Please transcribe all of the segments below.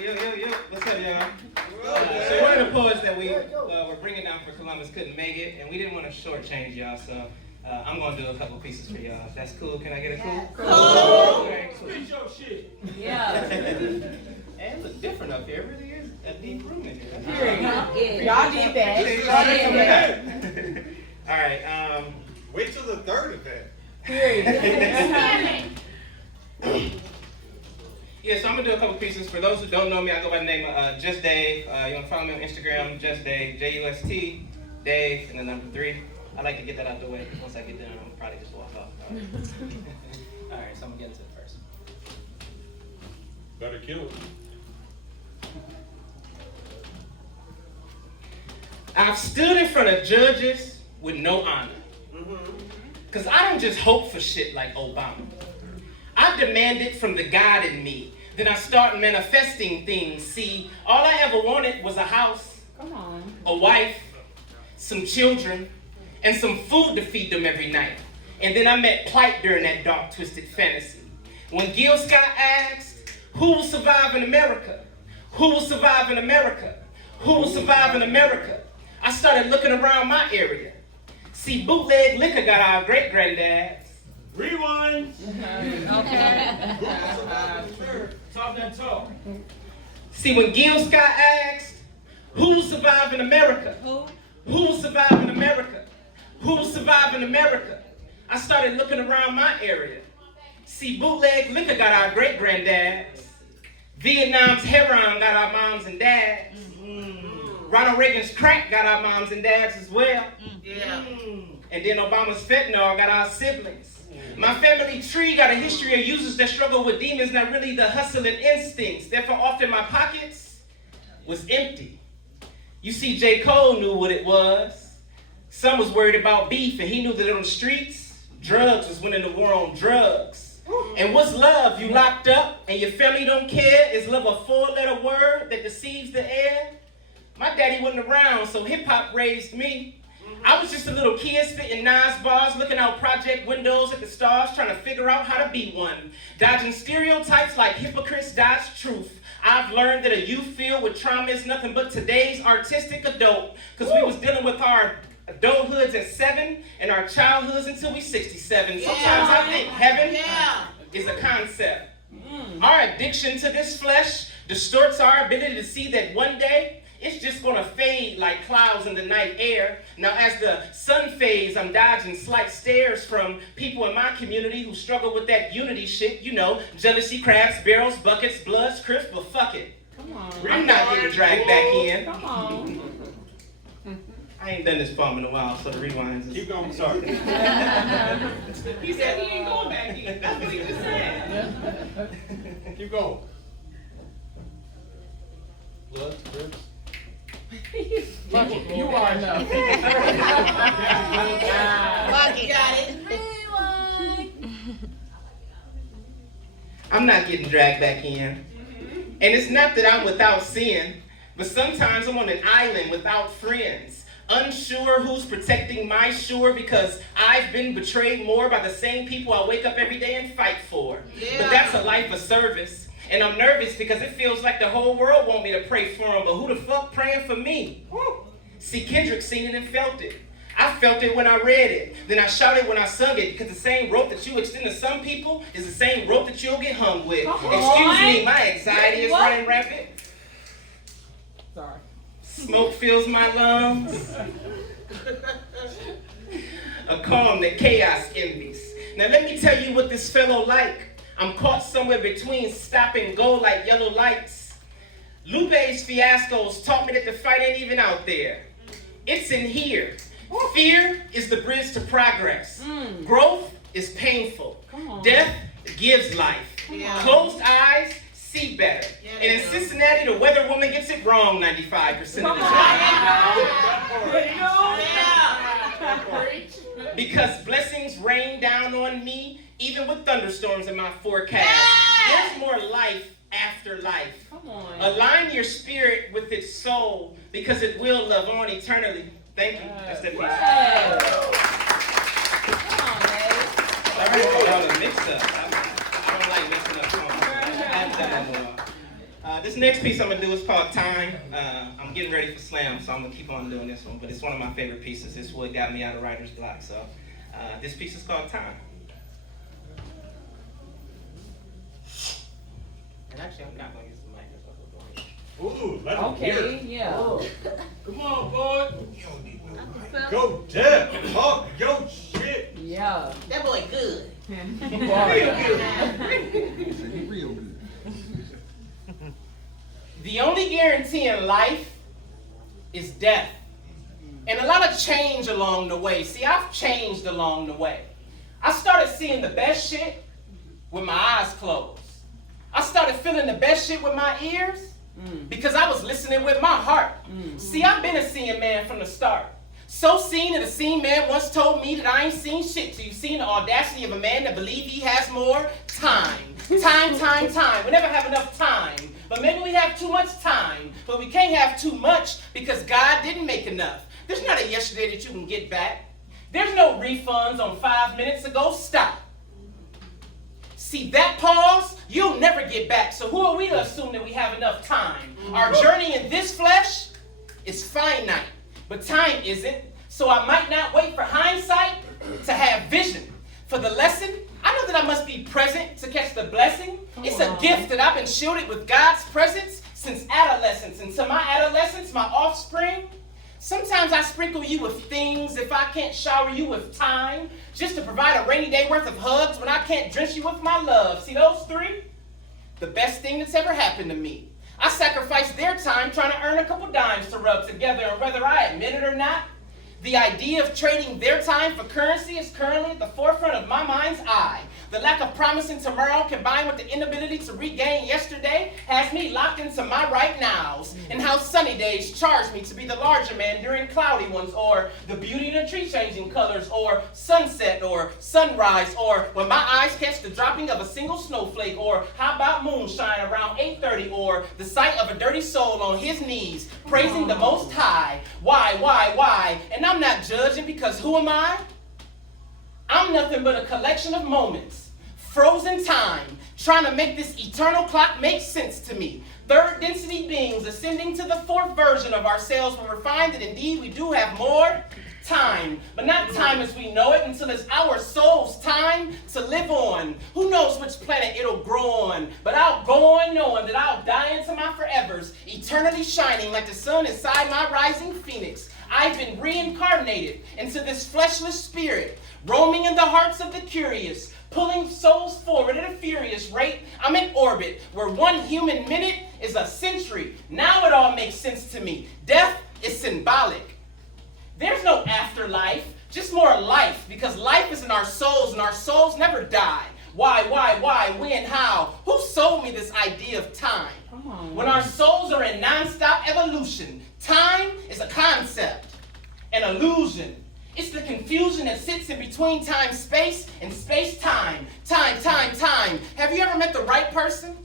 Yo. What's up, y'all? So one of the poets that we were bringing down for Columbus couldn't make it, and we didn't want to shortchange y'all, so I'm going to do a couple pieces for y'all. If that's cool, can I get a cool? Cool. Okay, cool. Spit your shit. Yeah. And it looks different up here. It really is a deep room in here. Y'all did that. All right. Wait till the third event. Yeah, so I'm gonna do a couple pieces. For those who don't know me, I go by the name of Just Dave. You wanna follow me on Instagram, Just Dave, Just Dave, and the number 3. I like to get that out the way. Once I get done, I'm probably just walk off. All right, so I'm gonna get into it first. Better kill it. I've stood in front of judges with no honor. Cause I don't just hope for shit like Obama. I demand it from the God in me. Then I start manifesting things. See, all I ever wanted was a house, a wife, some children, and some food to feed them every night. And then I met plight during that dark, twisted fantasy. When Gil Scott asked, who will survive in America? Who will survive in America? Who will survive in America? I started looking around my area. See, bootleg liquor got our great-granddads. Rewind. Okay. Talk that talk. See, when Gil Scott asked, who will survive in America? Who will survive in America? Who will survive in America? I started looking around my area. See, bootleg liquor got our great-granddads. Vietnam's heroin got our moms and dads. Ronald Reagan's crack got our moms and dads as well. And then Obama's fentanyl got our siblings. My family tree got a history of users that struggle with demons, not really the hustling instincts. Therefore, often my pockets was empty. You see, J. Cole knew what it was. Some was worried about beef, and he knew that on the streets, drugs was winning the war on drugs. And what's love? You locked up, and your family don't care? Is love a 4-letter word that deceives the air? My daddy wasn't around, so hip-hop raised me. I was just a little kid spitting Nas bars, looking out project windows at the stars, trying to figure out how to be one. Dodging stereotypes like hypocrites dodge truth. I've learned that a youth filled with trauma is nothing but today's artistic adult, because we was dealing with our adulthoods at 7 and our childhoods until we 67. Sometimes I think heaven is a concept. Our addiction to this flesh distorts our ability to see that one day, it's just gonna fade like clouds in the night air. Now as the sun fades, I'm dodging slight stares from people in my community who struggle with that unity shit, you know, jealousy, crabs, barrels, buckets, bloods, crisp, but fuck it. Come on. I'm not getting dragged back in. Come on. I ain't done this poem in a while, so the rewinds is... Keep going, sorry. He said he ain't going back in. That's what he just said. Keep going. Blood, ribs. You are enough. Got it. I'm not getting dragged back in. And it's not that I'm without sin, but sometimes I'm on an island without friends, unsure who's protecting my shore because I've been betrayed more by the same people I wake up every day and fight for. But that's a life of service. And I'm nervous because it feels like the whole world want me to pray for them, but who the fuck praying for me? See, Kendrick seen it and felt it. I felt it when I read it. Then I shouted when I sung it, because the same rope that you extend to some people is the same rope that you'll get hung with. Excuse me, my anxiety is running rapid. Sorry. Smoke fills my lungs. A calm that chaos envies. Now let me tell you what this fellow like. I'm caught somewhere between stop and go like yellow lights. Lupe's fiascos taught me that the fight ain't even out there. It's in here. Fear is the bridge to progress. Growth is painful. Death gives life. Closed eyes see better. And in Cincinnati, the weather woman gets it wrong 95% of the time. Because blessings rain down on me, even with thunderstorms in my forecast. There's more life after life. Align your spirit with its soul, because it will love on eternally. Thank you. That's the piece. Come on, man. Sorry for all the mix-up. I don't like mixing up songs. I haven't done that in a while. This This next piece I'm gonna do is called Time. I'm getting ready for slam, so I'm gonna keep on doing this one, but it's one of my favorite pieces. It's what got me out of writer's block, so this piece is called Time. And actually, I'm not gonna use the mic, that's what we're doing. Ooh, let him hear Okay, it. yeah. Come on, boy. You don't need no mic. Go down. Talk your shit. Yeah. That boy good. Real good. The only guarantee in life is death. And a lot of change along the way. See, I've changed along the way. I started seeing the best shit with my eyes closed. I started feeling the best shit with my ears because I was listening with my heart. See, I've been a seeing man from the start. So seen that a seen man once told me that I ain't seen shit till you've seen the audacity of a man that believe he has more time. Time. We never have enough time. But maybe we have too much time. But we can't have too much because God didn't make enough. There's not a yesterday that you can get back. There's no refunds on 5 minutes ago. Stop. See, that pause, you'll never get back. So who are we to assume that we have enough time? Our journey in this flesh is finite, but time isn't. So I might not wait for hindsight to have vision. For the lesson, I know that I must be present to catch the blessing. It's a gift that I've been shielded with God's presence since adolescence. And to my adolescence, my offspring, sometimes I sprinkle you with things if I can't shower you with time, just to provide a rainy day worth of hugs when I can't drench you with my love. See those three? The best thing that's ever happened to me. I sacrificed their time trying to earn a couple dimes to rub together, and whether I admit it or not, the idea of trading their time for currency is currently at the forefront of my mind's eye. The lack of promising tomorrow combined with the inability to regain yesterday has me locked into my right nows. And how sunny days charge me to be the larger man during cloudy ones, or the beauty of the tree changing colors, or sunset, or sunrise, or when my eyes catch the dropping of a single snowflake, or how about moonshine around 8:30, or the sight of a dirty soul on his knees praising the Most High. Why? And I'm not judging because who am I? I'm nothing but a collection of moments, frozen time, trying to make this eternal clock make sense to me. Third density beings ascending to the fourth version of ourselves when we find that indeed we do have more time, but not time as we know it until it's our soul's time to live on. Who knows which planet it'll grow on, but I'll go on knowing that I'll die into my forevers, eternally shining like the sun inside my rising phoenix. I've been reincarnated into this fleshless spirit, roaming in the hearts of the curious, pulling souls forward at a furious rate. I'm in orbit, where 1 human minute is a century. Now it all makes sense to me. Death is symbolic. There's no afterlife, just more life, because life is in our souls, and our souls never die. Why, when, how? Who sold me this idea of time? When our souls are in nonstop evolution, time is a concept, an illusion. It's the confusion that sits in between time-space and space-time. Time. Have you ever met the right person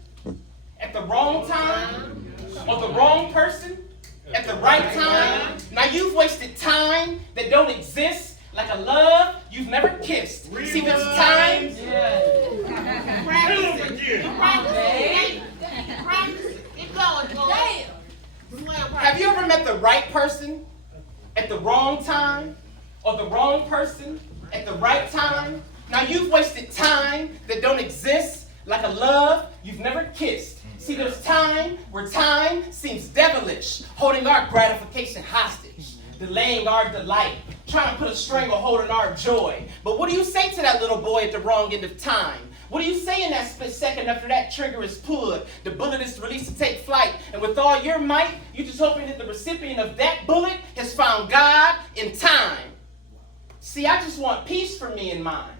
at the wrong time? Or the wrong person at the right time? Now you've wasted time that don't exist, like a love you've never kissed. See, there's times. Have you ever met the right person at the wrong time? Or the wrong person at the right time? Now you've wasted time that don't exist, like a love you've never kissed. See, there's time where time seems devilish, holding our gratification hostage, delaying our delight, trying to put a stranglehold on our joy. But what do you say to that little boy at the wrong end of time? What do you say in that split second after that trigger is pulled, the bullet is released to take flight, and with all your might, you're just hoping that the recipient of that bullet has found God in time? See, I just want peace for me and mine.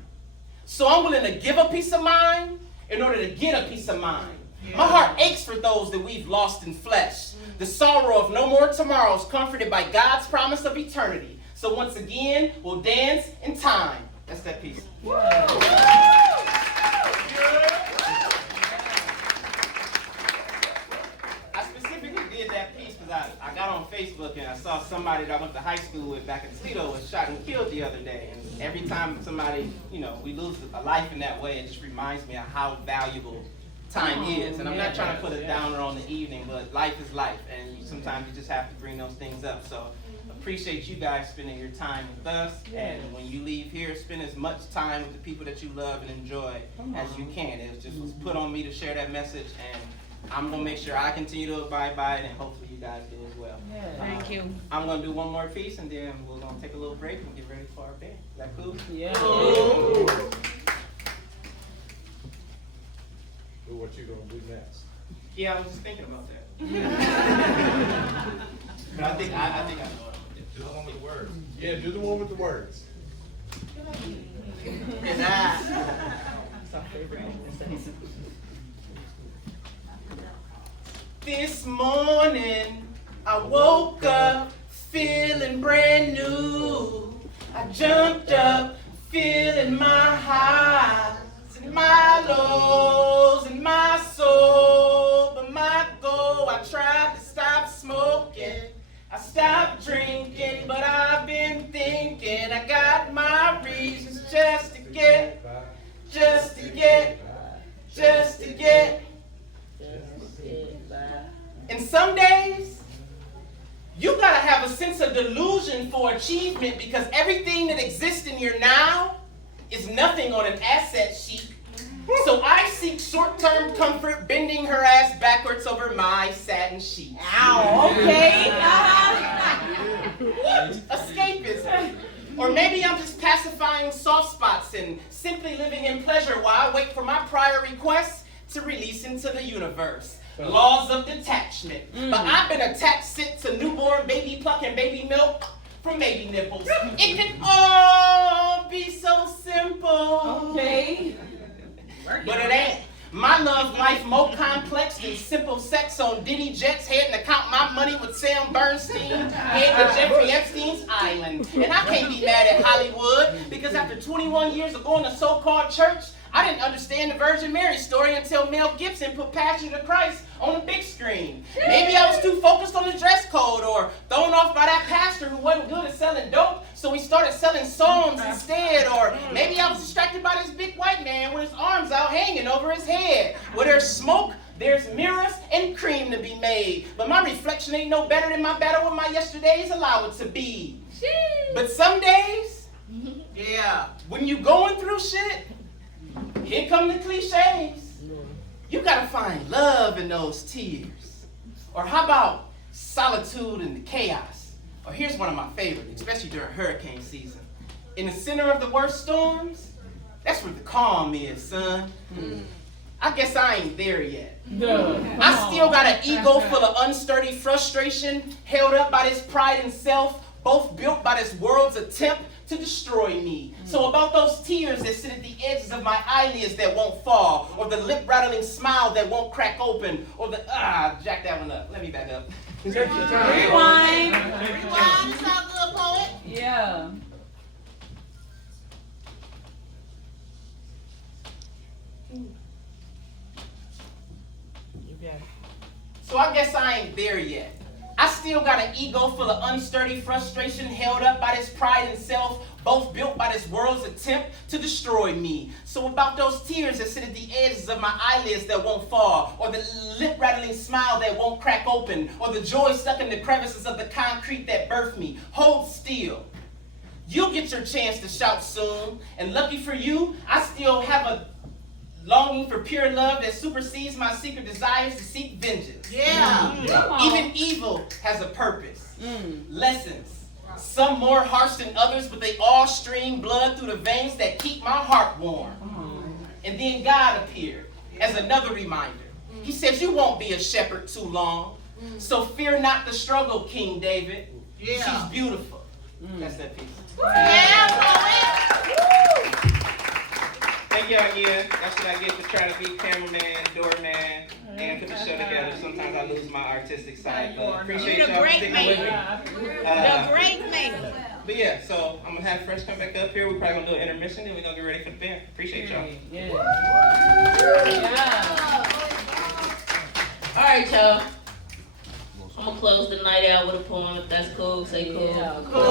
So I'm willing to give a piece of mine in order to get a piece of mind. My heart aches for those that we've lost in flesh. The sorrow of no more tomorrows comforted by God's promise of eternity. So once again, we'll dance in time. That's that piece. I specifically did that piece because I got on Facebook and I saw somebody that I went to high school with back in Toledo was shot and killed the other day. And every time somebody, we lose a life in that way, it just reminds me of how valuable time is. And I'm not trying to put a downer on the evening, but life is life, and sometimes you just have to bring those things up. So appreciate you guys spending your time with us, and when you leave here, spend as much time with the people that you love and enjoy as you can. It was put on me to share that message, and I'm gonna make sure I continue to abide by it, and hopefully you guys do as well. Thank you. I'm gonna do one more piece, and then we're gonna take a little break and get ready for our band. Is that cool? Yeah. Ooh. What you gonna do next? Yeah, I was just thinking about that. But I think I know what I'm gonna do. Do the one with the words. Yeah, do the one with the words. This morning, I woke up feeling brand new. I jumped up feeling my highs and my lows and my soul. But my goal, I tried to stop smoking. I stopped drinking, but I've been thinking. I got my reasons just to get. And some days, you gotta have a sense of delusion for achievement, because everything that exists in your now is nothing on an asset sheet. So I seek short-term comfort, bending her ass backwards over my satin sheet. Ow, okay. Escapism. Or maybe I'm just pacifying soft spots and simply living in pleasure while I wait for my prior requests to release into the universe. Laws of detachment. But I've been attached since a newborn baby plucking baby milk from baby nipples. It can all be so simple. Okay. But it ain't. My love life more complex than simple sex on Diddy jets, heading to count my money with Sam Bernstein, heading to Jeffrey Epstein's island. And I can't be mad at Hollywood, because after 21 years of going to so-called church, I didn't understand the Virgin Mary story until Mel Gibson put Passion of Christ on the big screen. Maybe I was too focused on the dress code, or thrown off by that pastor who wasn't good at selling dope, so he started selling songs instead. Or maybe I was distracted by this big white man with his arms out hanging over his head. Where there's smoke, there's mirrors and cream to be made. But my reflection ain't no better than my battle with my yesterdays allow it to be. But some days, when you going through shit, here come the cliches. You gotta find love in those tears. Or how about solitude in the chaos? Or here's one of my favorites, especially during hurricane season. In the center of the worst storms, that's where the calm is, son. I guess I ain't there yet. I still got an ego full of unsturdy frustration, held up by this pride and self, both built by this world's attempt to destroy me. So about those tears that sit at the edges of my eyelids that won't fall, or the lip-rattling smile that won't crack open, or the, jack that one up. Let me back up. Rewind. Rewind, it's all good, poet. Yeah. So I guess I ain't there yet. I still got an ego full of unsturdy frustration, held up by this pride and self, both built by this world's attempt to destroy me. So about those tears that sit at the edges of my eyelids that won't fall, or the lip-rattling smile that won't crack open, or the joy stuck in the crevices of the concrete that birthed me, hold still. You'll get your chance to shout soon, and lucky for you, I still have a longing for pure love that supersedes my secret desires to seek vengeance. Even evil has a purpose. Lessons. Some more harsh than others, but they all stream blood through the veins that keep my heart warm. And then God appeared as another reminder. He said, you won't be a shepherd too long. So fear not the struggle, King David. She's beautiful. That's that piece. Thank y'all again. That's what I get for trying to be cameraman, doorman, and put the show together. Sometimes I lose my artistic side. Appreciate y'all for sticking with me. The great man. But yeah, so I'm gonna have Fresh come back up here. We're probably gonna do an intermission, and we're gonna get ready for the band. Appreciate y'all. All right, y'all. I'm gonna close the night out with a poem. If that's cool, say cool. Cool.